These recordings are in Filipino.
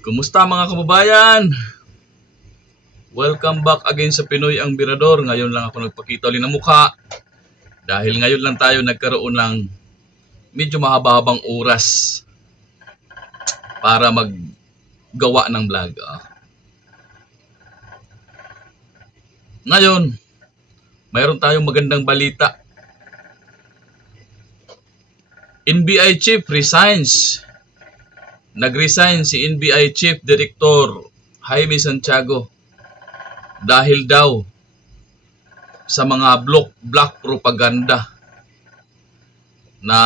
Kumusta mga kababayan? Welcome back again sa Pinoy ang Birador. Ngayon lang ako nagpakita ulit ng mukha. Dahil ngayon lang tayo nagkaroon ng medyo mahaba-habang oras para maggawa ng vlog. Ngayon, mayroon tayong magandang balita. NBI Chief resigns. Nag-resign si NBI Chief Director Jaime Santiago dahil daw sa mga black propaganda na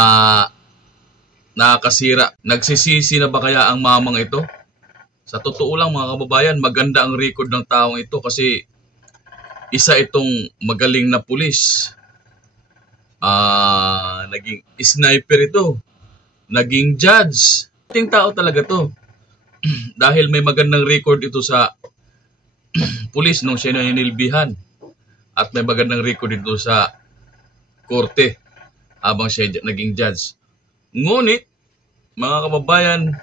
nakakasira. Nagsisisi na ba kaya ang mamang ito? Sa totoo lang mga kababayan, maganda ang record ng taong ito kasi isa itong magaling na pulis. Naging sniper ito. Naging judge. Ating tao talaga to. Dahil may magandang record ito sa pulis nung siya na inilbihan. At may magandang record ito sa korte habang siya naging judge. Ngunit, mga kababayan,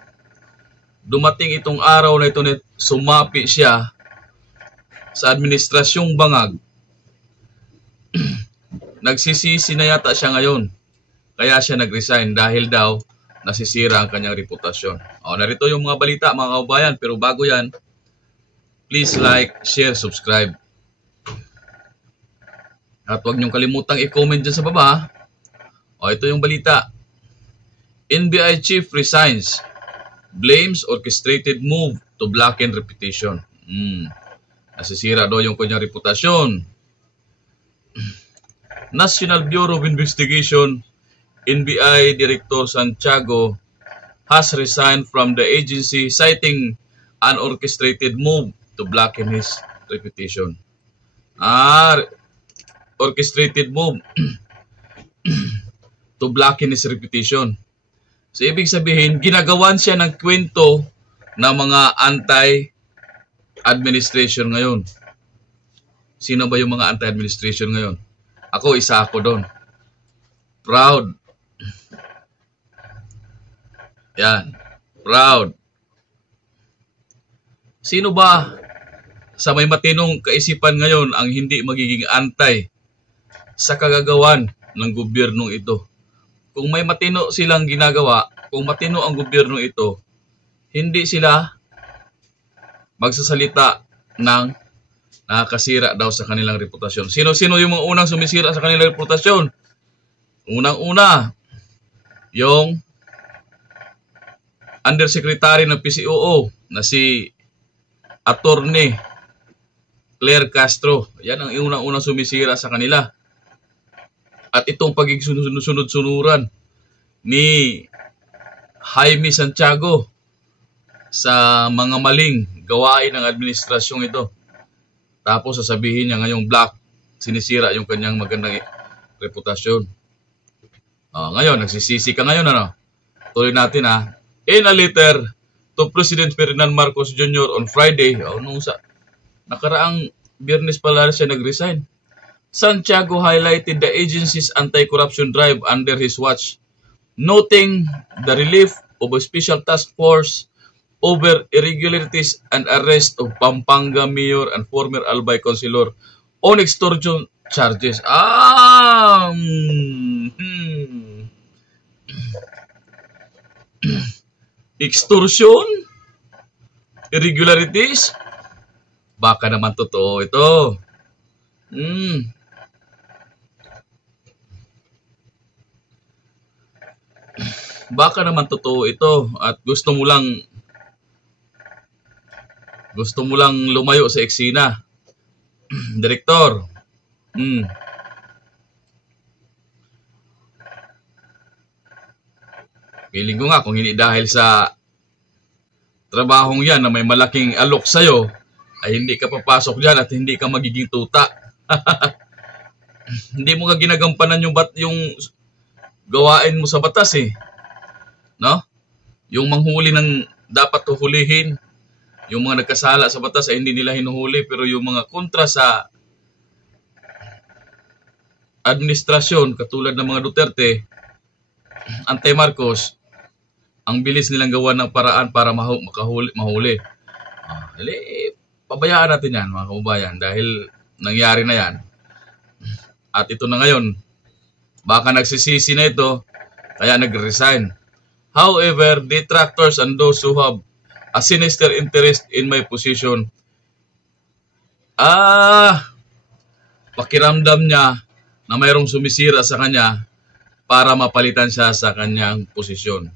dumating itong araw na ito na sumapi siya sa administrasyong bangag. Nagsisisi na yata siya ngayon. Kaya siya nag-resign dahil daw nasisira ang kanyang reputasyon. Narito yung mga balita mga kababayan. Pero bago yan, please like, share, subscribe. At huwag niyong kalimutang i-comment dyan sa baba. Ito yung balita. NBI Chief resigns. Blames orchestrated move to blacken reputation. Nasisira daw yung kanyang reputasyon. National Bureau of Investigation NBI Director Santiago has resigned from the agency citing an orchestrated move to blacken his reputation. Orchestrated move to blacken his reputation. So, ibig sabihin, ginagawan siya ng kwento ng mga anti-administration ngayon. Sino ba yung mga anti-administration ngayon? Isa ako doon. Proud. Yan. Proud. Sino ba sa may matinong kaisipan ngayon ang hindi magiging antay sa kagagawan ng gobyernong ito? Kung may matino silang ginagawa, kung matino ang gobyernong ito, hindi sila magsasalita ng nakakasira daw sa kanilang reputasyon. Sino yung mga unang sumisira sa kanilang reputasyon? Unang-una, yung Undersecretary ng PCOO na si Attorney Claire Castro. Yan ang unang-unang sumisira sa kanila. At itong pagiging sunod-sunuran ni Jaime Santiago sa mga maling gawain ng administrasyong ito. Tapos sasabihin niya ngayong black, sinisira yung kanyang magandang reputasyon. Ngayon, nagsisisi ka ngayon, Tuloy natin, In a letter to President Ferdinand Marcos Jr. on Friday, nakaraang Biyernes pala siya nag-resign. Santiago highlighted the agency's anti-corruption drive under his watch, noting the relief of a special task force over irregularities and arrest of Pampanga Mayor and former Albay Councilor on extortion charges. Extortion? Irregularities? Baka naman totoo ito. Baka naman totoo ito at gusto mo lang lumayo sa eksena. Direktor. Feeling ko nga kung hindi dahil sa trabahong yan na may malaking alok sa'yo, ay hindi ka papasok dyan at hindi ka magiging tuta. Hindi mo ka ginagampanan yung gawain mo sa batas No? Yung manghuli ng dapat huhulihin, yung mga nagkasala sa batas ay hindi nila hinuhuli, pero yung mga kontra sa administrasyon, katulad ng mga Duterte, anti-Marcos, ang bilis nilang gawa ng paraan para mahuli. Pabayaan natin yan mga kababayan dahil nangyari na yan. At ito na ngayon, baka nagsisisi na ito, kaya nag-resign. However, detractors and those who have a sinister interest in my position, pakiramdam niya na mayroong sumisira sa kanya para mapalitan siya sa kanyang posisyon.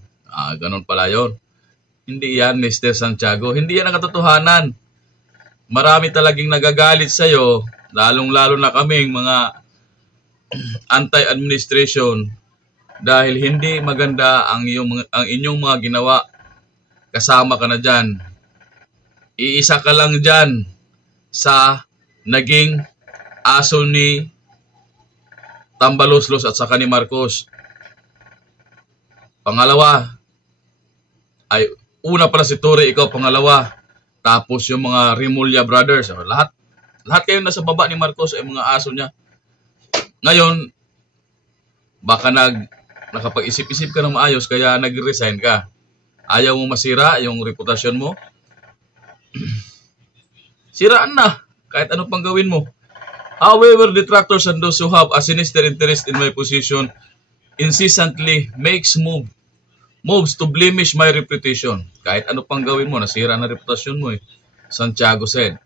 Ganun pala yun. Hindi yan, Mr. Santiago. Hindi yan ang katotohanan. Marami talagang nagagalit sa'yo, lalong-lalo na kaming mga anti-administration dahil hindi maganda ang inyong mga ginawa. Kasama ka na dyan. Iisa ka lang dyan sa naging aso ni Tambaloslos at saka ni Marcos. Pangalawa, ay una pala si Torre, ikaw pangalawa. Tapos yung mga Rimulya brothers, lahat kayo nasa baba ni Marcos ay mga aso niya. Ngayon, baka nakapag-isip-isip ka ng maayos kaya nag-resign ka. Ayaw mo masira yung reputasyon mo? Siraan na, kahit ano pang gawin mo. However, detractors and those who have a sinister interest in my position incessantly makes moves to blemish my reputation. Kahit ano pang gawin mo, nasira na reputasyon mo eh. Santiago said,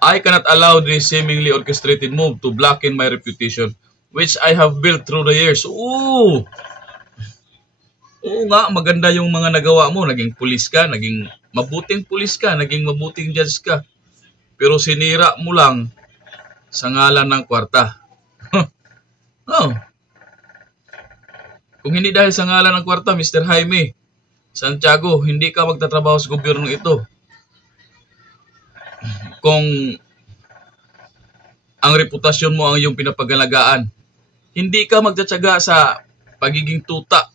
I cannot allow this seemingly orchestrated move to blacken my reputation, which I have built through the years. Oo nga, maganda yung mga nagawa mo. Naging pulis ka, naging mabuting pulis ka, naging mabuting judge ka. Pero sinira mo lang sa ngalan ng kwarta. Kung hindi dahil sa ngalan ng kwarta, Mr. Jaime Santiago, hindi ka magtatrabaho sa gobyerno ito. Kung ang reputasyon mo ang iyong pinapagalagaan, hindi ka magtsatsaga sa pagiging tuta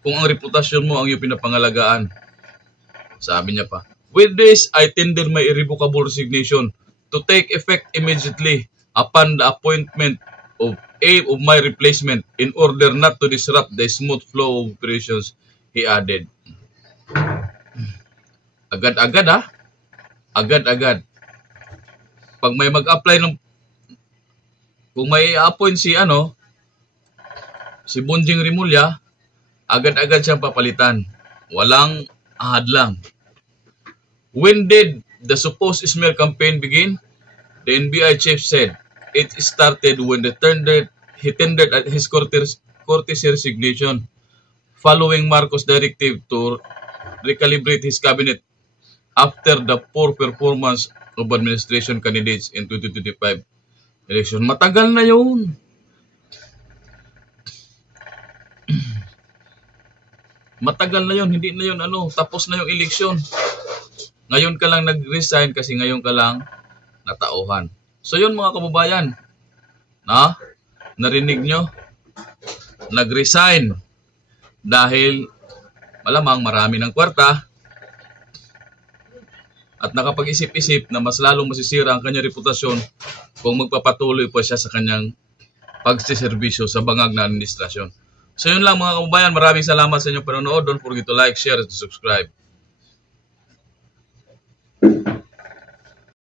kung ang reputasyon mo ang iyong pinapangalagaan. Sabi niya pa, with this, I tender my irrevocable resignation to take effect immediately upon the appointment of my replacement in order not to disrupt the smooth flow of operations, he added. Agad-agad ha? Agad-agad. Pag may mag-apply kung may appoint si Bonjing Rimulya, agad-agad siyang papalitan. Walang hadlang. When did the supposed smear campaign begin? The NBI chief said, it started when he tendered at his courtesy resignation following Marcos' directive to recalibrate his cabinet after the poor performance of administration candidates in 2025 election. Matagal na yun. Matagal na yun. Hindi na yun tapos na yung eleksyon. Ngayon ka lang nag-resign kasi ngayon ka lang natauhan. So yun mga kababayan, narinig nyo? Nag-resign dahil malamang marami ng kwarta at nakapag-isip-isip na mas lalong masisira ang kanyang reputasyon kung magpapatuloy pa siya sa kanyang pagsiservisyo sa bangag na administrasyon. So yun lang mga kababayan, maraming salamat sa inyong panonood. Don't forget to like, share, and subscribe.